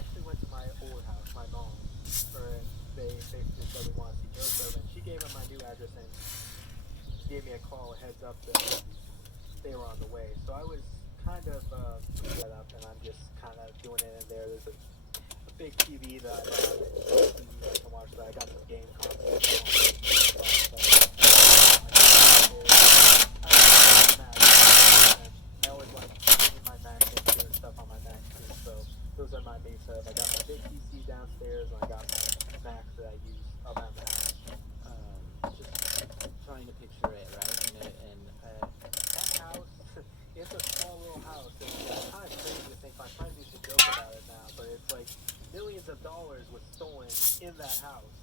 actually went to my old house, my mom, and they basically said we want to see Joseph, and she gave him my new address and gave me a call, a heads up that they were on the way. So I was kind of set up, and I'm just kind of doing it in there. There's a big TV that I have, and I can watch that. I got some game consoles. I always like bringing my Mac and doing stuff on my Mac too. So those are my main setup. I got my big PC downstairs, and I got my Macs that I use around the house. Just trying to picture it, right? That house, it's a small little house. It's kind of crazy to think. My friends used to joke about it now, but it's like millions of dollars was stolen in that house.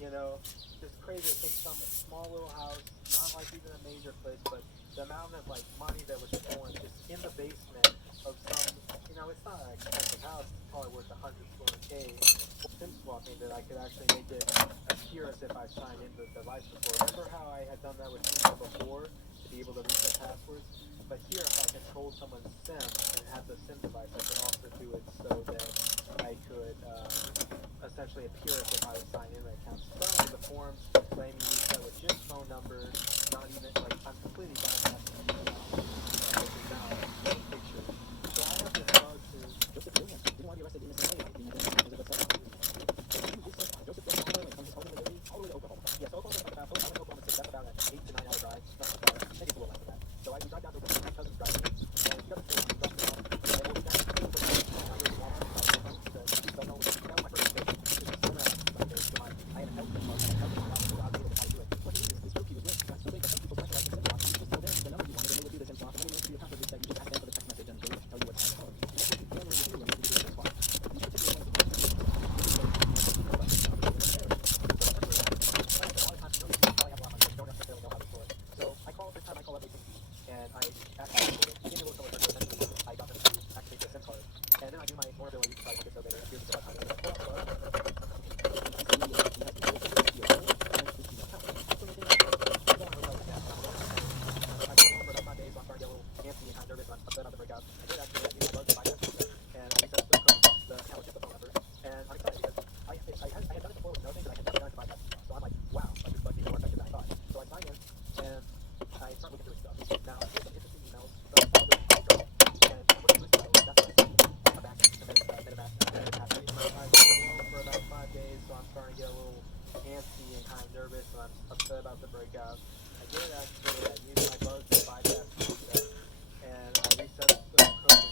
You know, just crazy to think some small little house, not like even a major place, but the amount of like money that was stolen just in the basement of some, you know, it's not an expensive house. It's probably worth 100-200K. SIM swapping that I could actually make it appear as if I signed in the device before. Remember how I had done that with email before to be able to reset passwords? But here, if I control someone's SIM and have the SIM device, I could also do it so that I could essentially appear as if I was signed in the account. Starting with the forms, letting me reset with just phone number, not even, like, I'm completely bypassing the now picture. So I have this bug to... Joseph Williams didn't want to be arrested in the same way. Joseph Williams from his home in Missouri all the way to Oklahoma. Yeah, so Oklahoma's like about, I went to Oklahoma City, that's about an 8 to 9 hour drive, not too far, maybe it's a little less than that. So we drive down to Oklahoma, my cousin's driving me, and he doesn't say he drops me off, and we'll be back to Oklahoma, and I really want to drive to Oklahoma, so that was my first mistake, just sitting around my face, so I had a health bug, and I was able to do it. What he did is this group he was with, got so big that some people specialize in SIM swaps, you just tell them the number you wanted, and they would do the SIM swap, and then you would do your password reset, you just ask them for the text message, and they would tell you what's on the phone. And that's what you normally do when you do a SIM swap. These particular ones, and I actually gave me a little color for essentially I got them to activate the SIM card. And then I do my vulnerability so I can get so that it appears as if I'm in nervous and I'm upset about the breakout. I did actually, I used my bug to bypass the reset, and I reset the code with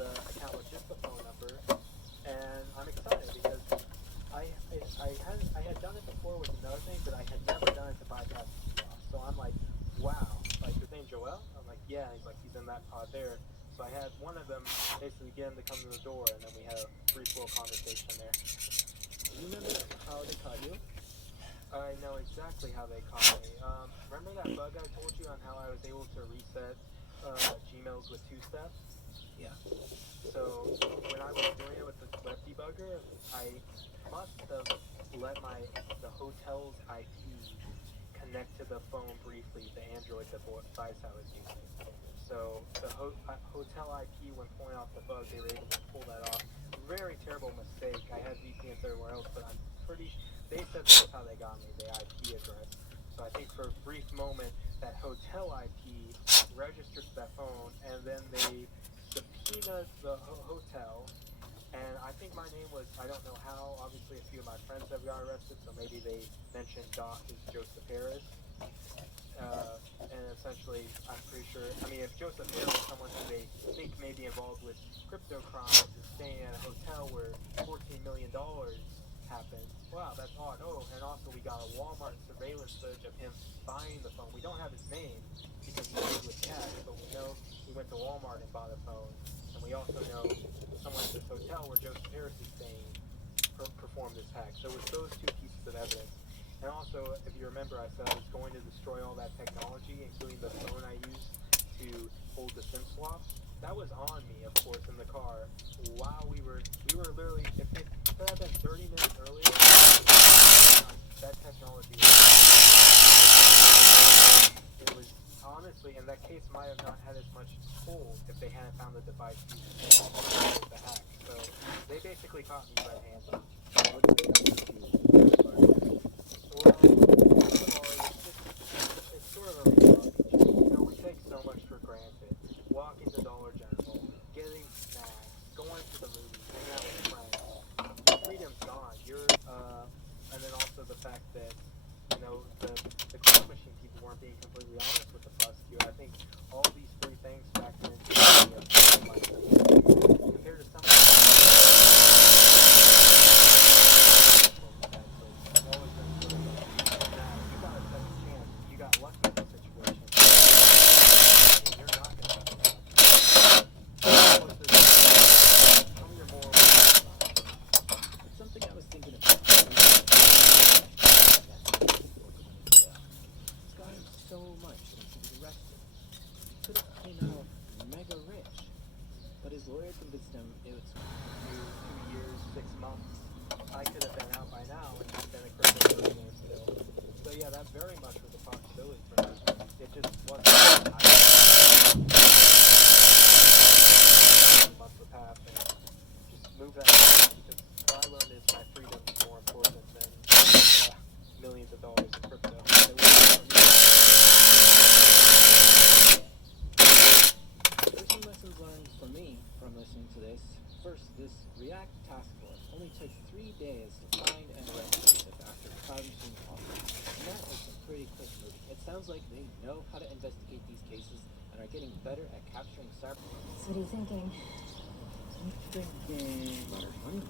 the account with just the phone number, and I'm excited because I had done it before with another thing, but I had never done it to bypass the off. So I'm like, wow, like your name Joel? I'm like, yeah, and he's like, he's in that pod there. So I had one of them basically get him to come to the door, and then we had a brief little conversation there. do you remember how they caught you? I know exactly how they caught me. Remember that bug I told you on how I was able to reset Gmails with two-step? Yeah. So when I was doing it with the web debugger, I must have let the hotel's IP connect to the phone briefly, the Android device I was using. So the hotel IP, when pulling off the bug, they were able to pull that off. Very terrible mistake. I had VPNs everywhere else, but I'm pretty sure they said that's how they got me, the IP address. So I think for a brief moment, that hotel IP registered to that phone, and then they subpoenaed the hotel. And I think my name was, I don't know how, obviously a few of my friends have got arrested, so maybe they mentioned Doc as Joseph Harris. And essentially, I'm pretty sure, I mean, if Joseph Harris is someone who they think may be involved with crypto crimes and staying at a hotel where $14 million happened, wow, that's odd. Oh, and also we got a Walmart surveillance footage of him buying the phone. We don't have his name because he paid with cash, but we know he went to Walmart and bought a phone. And we also know someone at this hotel where Joseph Harris is staying performed this hack. So it was those two pieces of evidence. And also, if you remember, I said I was going to destroy all that technology, including the phone I used to hold the SIM swaps. That was on me, of course, in the car while we were literally, if it could have been 30 minutes earlier, that technology was honestly, in that case, might have not had as much hold if they hadn't found the device used the hack. So they basically really caught me red-handed. What do you think about you? Well, first of all, it's sort of a reality check. You know, we take so much for granted. Walking to Dollar General, getting snacks, going to the movies, hanging out with friends. Your freedom's gone. And then also the fact that, you know, the claw machine people weren't being completely honest with the prosecutor. I think all these three things factor into the idea of life compared to some of the always been sort of now you got a second chance. You got lucky in this situation. You're not going to have a chance. Some of your moral It's something I was thinking about. This guy so much since he was arrested. He could have came out mega rich, but his lawyer convinced him it was 2 years, 6 months. I could have been out by now and just been a criminal millionaire still. So yeah, that very much was a possibility for me. It just wasn't. Months would pass and just move that on because what I learned is my freedom is more important than millions of dollars in crypto. There's some lessons learned for me from listening to this. First, this React task force only took 3 days to find and arrest Joseph after crime scene offers. And that is a pretty quick movie. It sounds like they know how to investigate these cases and are getting better at capturing cyber. So what are you thinking? I'm thinking honeymoon.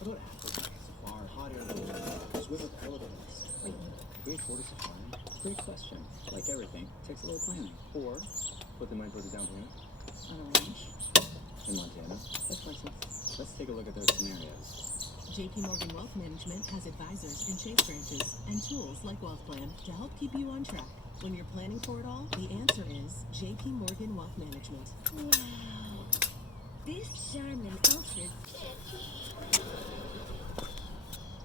What about Africa? Safari, hot air balloon, swim with elephants. Wait, Great Florida safari? Great question. Like everything, takes a little planning. Or put the money towards a down payment. on a ranch? In Montana. That's license. Let's take a look at those scenarios. JP Morgan Wealth Management has advisors in Chase branches and tools like Wealth Plan to help keep you on track. When you're planning for it all, the answer is JP Morgan Wealth Management. Wow. This Charmin Ultra.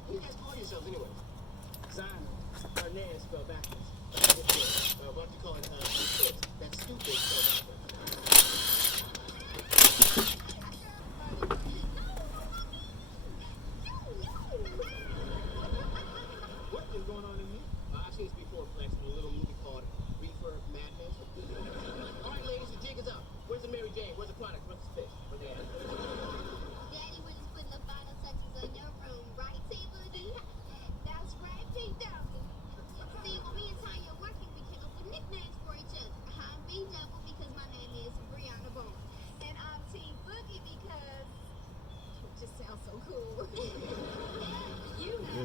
Who you guys call yourselves anyway? Zion. Our name is spelled backwards. Why don't you call it stupid? That's stupid spelled backwards. What is going on in here? I've seen this before, Flex, in a little movie called Reefer Madness. All right, ladies, the jig is up. Where's the Mary Jane? Where's the product? Where's the fish? Where's the ad? Daddy, we're just putting the final touches on your room, right, T-Booty? That's right, P-Double. See, when me and Tanya are working, we came up with nicknames for each other. I'm B-Double because my name is Brianna Bourne. And I'm Team Boogie because it just sounds so cool. You know.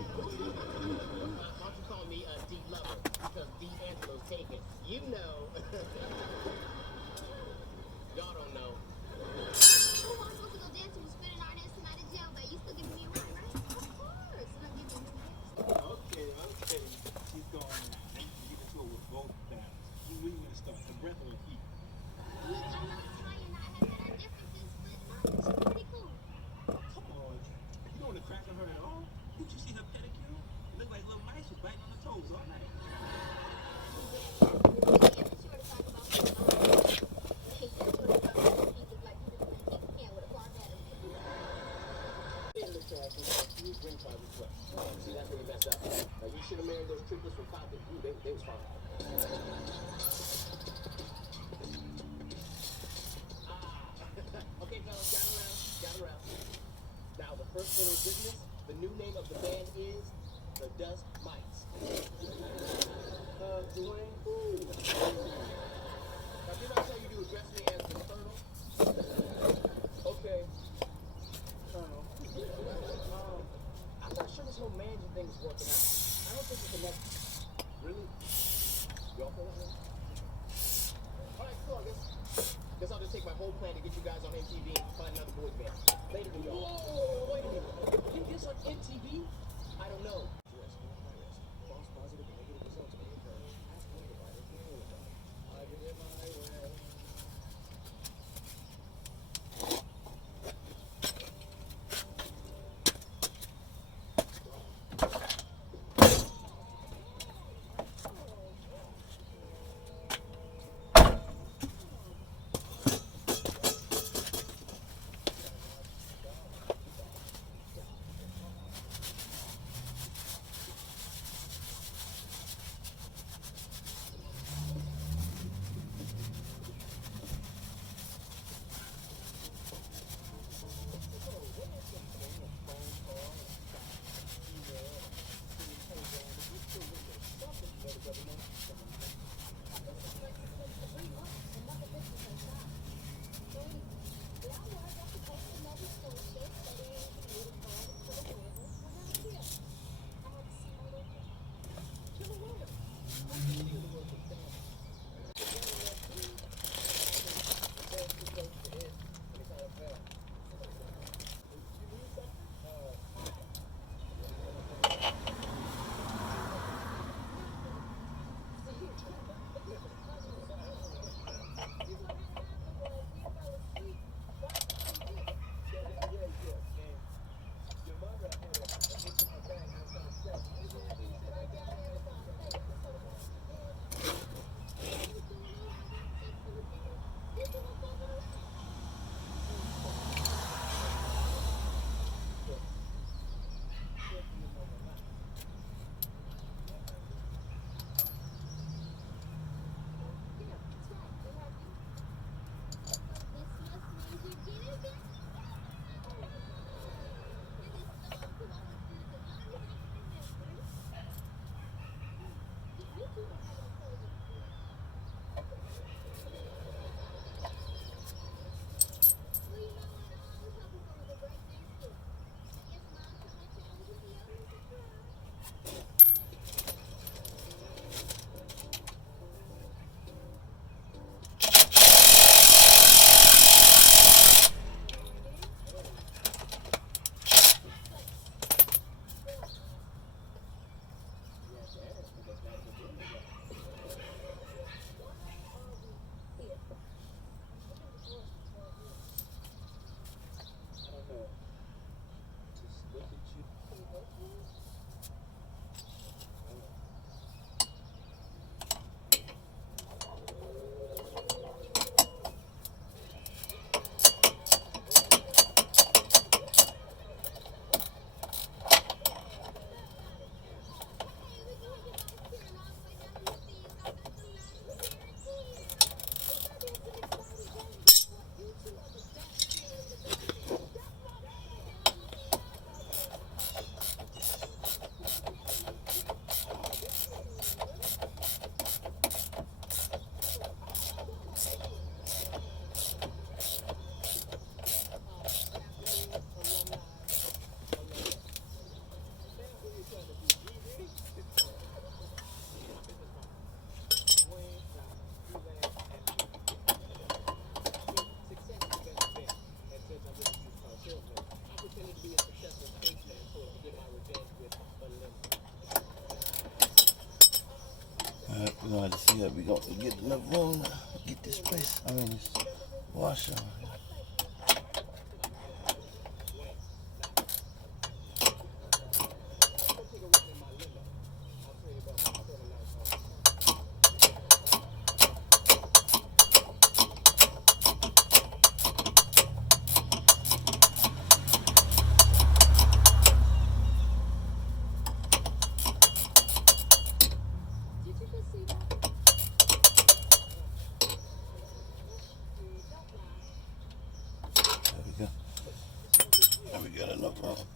Why don't you call me D Lover? Because D'Angelo's taken. You know. Y'all don't know. Oh, I'm supposed to go dance with spinning our ass tonight in jail, but you still giving me a ride, right? Of course. And I'm giving you Okay. She's going now. You can go with both battles. When are you going to start? The breath or the feet? Look, I know Tanya and I have our differences, but she's pretty cool. Come on. You don't want to crack on her at all? Did you see her pedicure? It looked like little mice was biting on her toes all night. You drink by request. See, that's where you messed up. You should have married those triplets from Compton. They was fine. Okay, fellas, gather around. Now, the first order of business, the new name of the band is the Dust Mites. Dwayne? Now, did I tell you to address me as the Colonel? Okay. Colonel. I'm not sure this whole managing thing is working out. I don't think it's enough. Really? Y'all feel that way? Alright, cool, guess I'll just take my whole plan to get you guys on MTV and find another boys band. Later, New York. Whoa, wait a minute. You get on MTV? I don't know. False positive and negative results may occur. Ask one provider for more about it. I did it my way. trying to see if we gonna get enough room to get this place. I mean, this washer. There we go. Now we got enough room.